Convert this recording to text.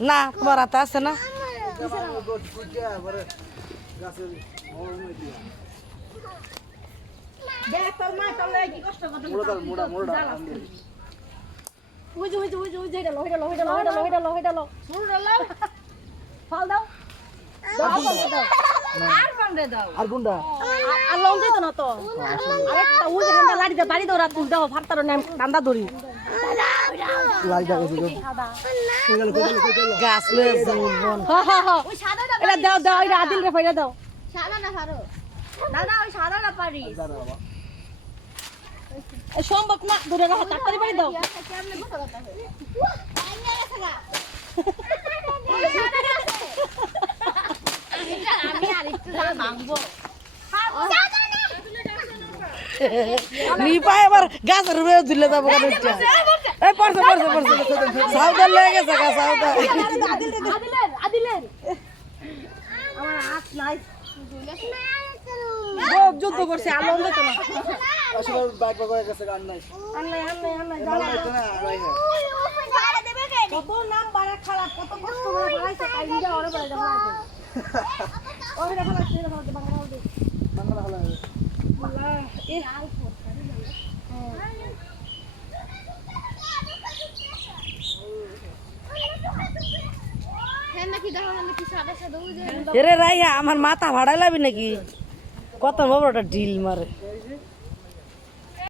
না তোমার হাতে আছে না আর গুন্ডা আর লং দিত না তো আরেকটা ওই যে হান্ডা লাড়ি দে বাড়ি দৌড়া তুই দাও ফারতার নাম ডান্ডা দড়ি গাছ লয়ে জীবন হ্যাঁ হ্যাঁ হ্যাঁ এটা দাও দাও এটা আদিল রে ফাইরা দাও সাদা না পারো দাদা ওই সাদা না পারি এই সম্ভব না দূরে রাখা তাড়াতাড়ি বাড়ি দাও কেমনে বসা কথা হয় আইনা গেছে গা আমি আর একটু ভাঙবো নিপা এবার গাছের উপরে ঝুলে যাবো কেন এই পড়ছে সাউদার লেগে গেছে গা সাউদার আদিলের আমার হাত নাই যুদ্ধ করছে আলো দিত না আসলে বাইক বাগা গেছে গান নাই আনলাই কত নাম বাড়া খারাপ কত কষ্ট করে বাড়াইছে কাল নিজে ওরে বলে দাও ওরে বলে ছেড়ে দাও বাংলা দে বাংলা হলো আল্লাহ এ হ্যাঁ নাকি দেখো নাকি সাদা সাদা ওই যে এরে রাইয়া আমার মাথা ভাড়াই লাবি নাকি কত বড় একটা ঢিল মারে